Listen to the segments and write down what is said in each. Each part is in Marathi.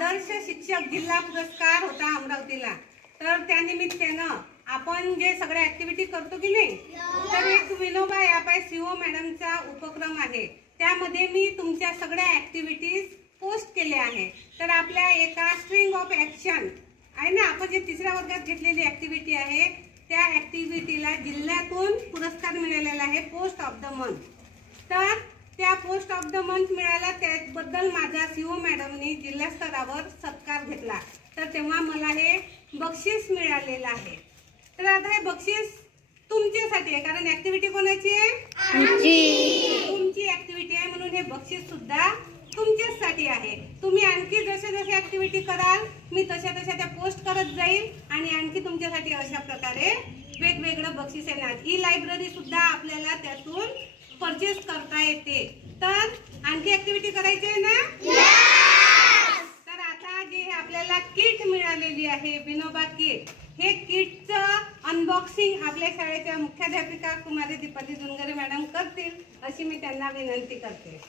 आदर्श शिक्षक जिल्हा पुरस्कार होता अमरावतीला, तर त्यानिमित्तानं आपण जे सगळ्या ऍक्टिव्हिटी करतो की नाही, तर एक विनोबा ॲप आहे, सीओ मॅडमचा उपक्रम आहे, त्यामध्ये मी तुमच्या सगळ्या ऍक्टिव्हिटीज पोस्ट केल्या आहे. तर आपल्या एका स्ट्रिंग ऑफ ऍक्शन आहे ना, आपण जे 3ऱ्या वर्गात घेतलेली ऍक्टिव्हिटी आहे त्या ऍक्टिव्हिटीला जिल्ह्यातून पुरस्कार मिळालेला आहे, पोस्ट ऑफ द मंथ. तर त्या पोस्ट ऑफ द मंथ मिळाला, त्याबद्दल माझा सीओ मॅडमनी जिल्हा स्तरावर सत्कार घेतला, तर तेव्हा मला हे बक्षीस मिळालेलं आहे. तर आता हे बक्षीस तुमच्यासाठी आहे, कारण ऍक्टिव्हिटी कोणाची आहे? तुमची ऍक्टिव्हिटी आहे, म्हणून हे बक्षीस सुद्धा तुमच्यासाठी आहे. तुम्ही आणखी जसे जसे ऍक्टिव्हिटी कराल मी तशा तशा त्या पोस्ट करत जाईल आणि आणखी तुमच्यासाठी अशा प्रकारे वेगवेगळं बक्षीस येणार. ई लायब्ररी सुद्धा आपल्याला त्यातून परचेस करता येते. तर आणखी ऍक्टिव्हिटी करायची आहे ना? तर आता जे आपल्याला किट मिळालेली आहे, विनोबा किट, हे किटचं अनबॉक्सिंग आपल्या शाळेच्या मुख्याध्यापिका कुमारी दीपाली जुनगरे मॅडम करतील, अशी मी त्यांना विनंती करते.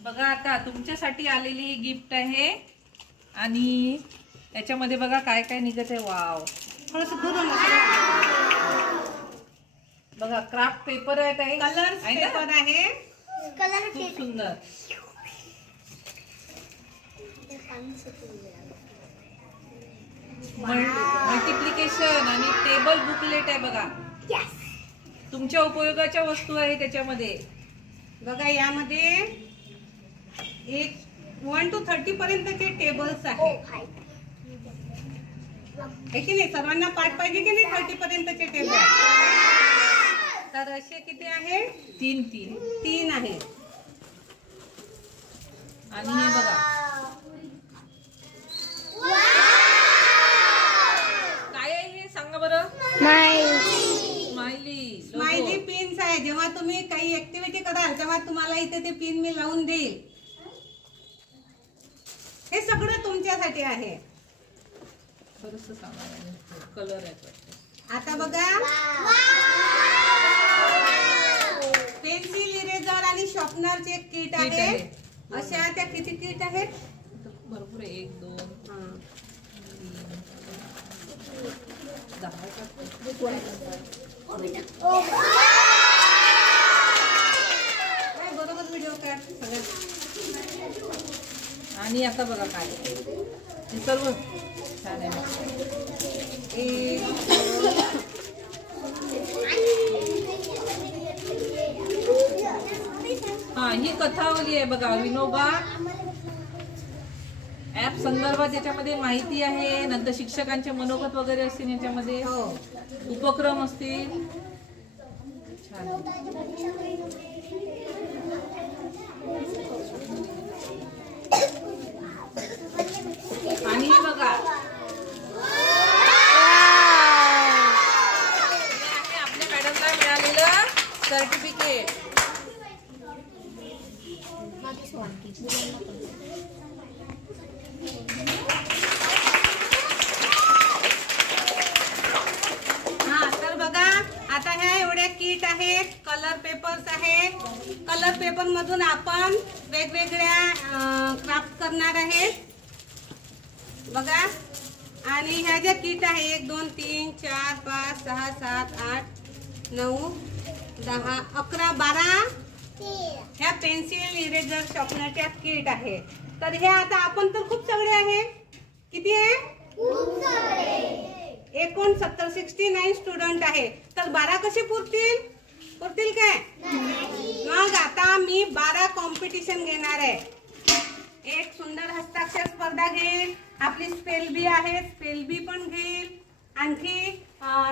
बघा आता तुमच्यासाठी आलेली ही गिफ्ट आहे आणि त्याच्यामध्ये बघा काय काय निघत आहे. वाव, थोडंसं दुरून बघा क्राफ्ट पेपर आहे, काही कलर पेपर आहे, खूप सुंदर. मल्टिप्लिकेशन आणि टेबल बुकलेट आहे बघा, तुमच्या उपयोगाच्या वस्तू आहे त्याच्यामध्ये. बघा यामध्ये 1 to 30 पर्यंतचे टेबल्स आहे की नाही? सर्वांना पाठ पाहिजे की नाही 30 पर्यंतचे टेबल? तर असे किती आहे? 3 आहे. आणि हे बघा काय आहे हे सांगा बरं. स्माइली पिन्स आहे. जेव्हा तुम्ही काही ऍक्टिव्हिटी कराल तेव्हा तुम्हाला इथे ते पिन मी लावून देईल. हे सगळं तुमच्यासाठी आहे. कलर आहे. आता बघा पेन्सिल, इरेजर आणि शॉर्पनरचे किट आहे. अशा त्या किती किट आहेत? भरपूर आहे. 1 2 3 बरोबर व्हिडिओ काढ सगळं. आणि आता बघा काय हे सर्व छान आहे. हा, ही कथावली आहे बघा, विनोबा ऍप संदर्भात याच्यामध्ये माहिती आहे. नंतर शिक्षकांचे मनोगत वगैरे असतील याच्यामध्ये, उपक्रम असतील. छान. आणि हे बघा आपल्या मॅडमला मिळालेलं सर्टिफिकेट. हा, तर बघा आता ह्या एवढ्या किट आहेत. कलर पेपर्स आहे. कलर पेपर मधून आपण वेगवेगळ्या क्राफ्ट करणार आहेत बघा. आणि ह्या ज्या किट आहे 1 2 3 4 5 6 7 8 9 10 11 12 ह्या पेन्सिल, इरेजर, शॉर्पनरच्या किट आहे. तर हे आता आपण तर खूप सगळे आहे. किती आहे? खूप सगळे. एकूण 69 स्टुडंट आहे. तर 12 कसे पुरतील काय? मग आता मी 12 कॉम्पिटिशन घेणार आहे. एक सुंदर हस्ताक्षर स्पर्धा घेईल, आपली स्पेल बी आहे, स्पेल बी पण घेईल. आणखी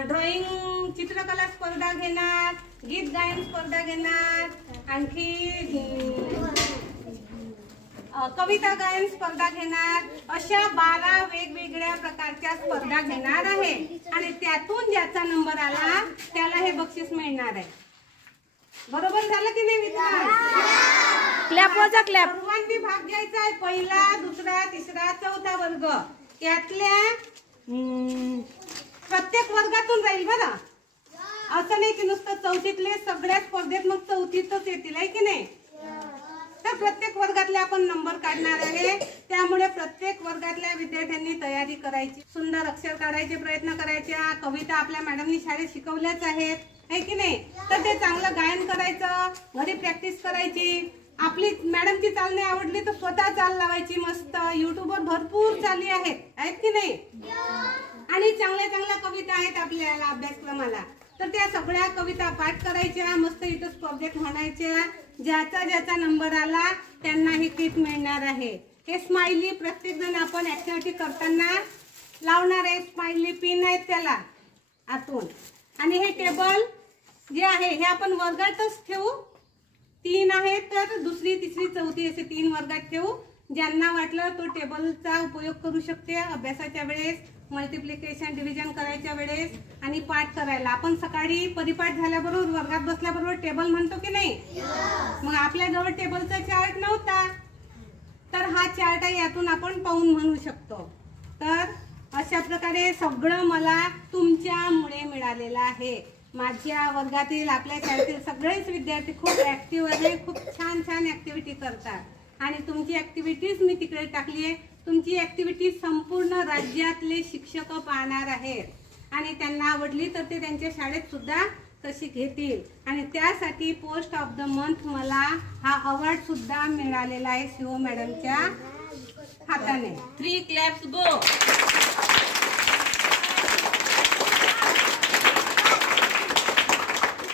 ड्रॉइंग चित्रकला स्पर्धा घेणार, गीत गायन स्पर्धा घेणार, आणखी कविता गायन स्पर्धा घेणार. अशा 12 वेगवेगळ्या प्रकारच्या स्पर्धा घेणार आहे. आणि त्यातून ज्याचा नंबर आला त्याला हे बक्षीस मिळणार आहे. बरोबर झालं की नाही मित्रांनो? क्लॅप वाजा क्लॅप. सर्वांनी भाग घ्यायचा आहे. 1ला, 2रा, 3रा, 4था वर्ग यातल्या प्रत्येक वर्गातून राहील बरं. असं नाही की नुसतं 4थीतले सगळ्या स्पर्धेत मग 4थीतच येतील आहे की नाही? तर प्रत्येक वर्गातले आपण नंबर काढणार आहे. त्यामुळे प्रत्येक वर्गातल्या विद्यार्थ्यांनी तयारी करायची, सुंदर अक्षर काढायचे प्रयत्न करायचे. कविता आपल्या मॅडमनी शाळेत शिकवल्याच आहेत, आहे की नाही? तर ते चांगलं गायन करायचं, घरी प्रॅक्टिस करायची. आपली मॅडमची चाल नाही आवडली तर स्वतः चाल लावायची मस्त. युट्यूबवर भरपूर चाली आहेत की नाही? आणि चांगल्या चांगल्या कविता आहेत आपल्याला अभ्यासक्रमाला. तर त्या सगळ्या कविता पाठ करायच्या, मस्त इथं स्पर्धेत म्हणायच्या. ज्याचा ज्याचा नंबर आला त्यांना ही किट मिळणार आहे. हे स्माइली प्रत्येक जण आपण ऍक्टिव्हिटी करताना लावणार आहे. स्माइली पिन आहेत त्याला आतून. आणि हे टेबल जे आहे हे आपण वर्गातच ठेवू. 3 आहे तर दुसरी तिसरी चौथी असे 3 वर्गात ठेवू. ज्यांना वाटलं तो टेबलचा उपयोग करू शकते अभ्यासाच्या वेळेस, मल्टिप्लिकेशन डिव्हिजन करायच्या वेळेस आणि पाठ करायला. आपण सकाळी परिपाठ झाल्याबरोबर वर्गात बसल्याबरोबर टेबल म्हणतो की नाही? मग आपल्याजवळ टेबलचा चार्ट नव्हता तर हा चार्ट आहे, यातून आपण पाहून म्हणू शकतो. तर अशा प्रकारे सगळं मला तुमच्यामुळे मिळालेलं आहे. माझ्या वर्गातील आपल्या शाळेतील सगळेच विद्यार्थी खूप ऍक्टिव्ह आहे, खूप छान छान ऍक्टिव्हिटी करतात आणि तुमची ऍक्टिव्हिटीज मी तिकडे टाकली आहे. तुमची ऍक्टिव्हिटी संपूर्ण राज्यातले शिक्षक पाहणार आहेत आणि त्यांना आवडली तर ते त्यांच्या शाळेत सुद्धा तशी घेतील. आणि त्यासाठी पोस्ट ऑफ द मंथ मला हा अवॉर्ड सुद्धा मिळालेला आहे सीओ मॅडमच्या हाताने. 3 claps go.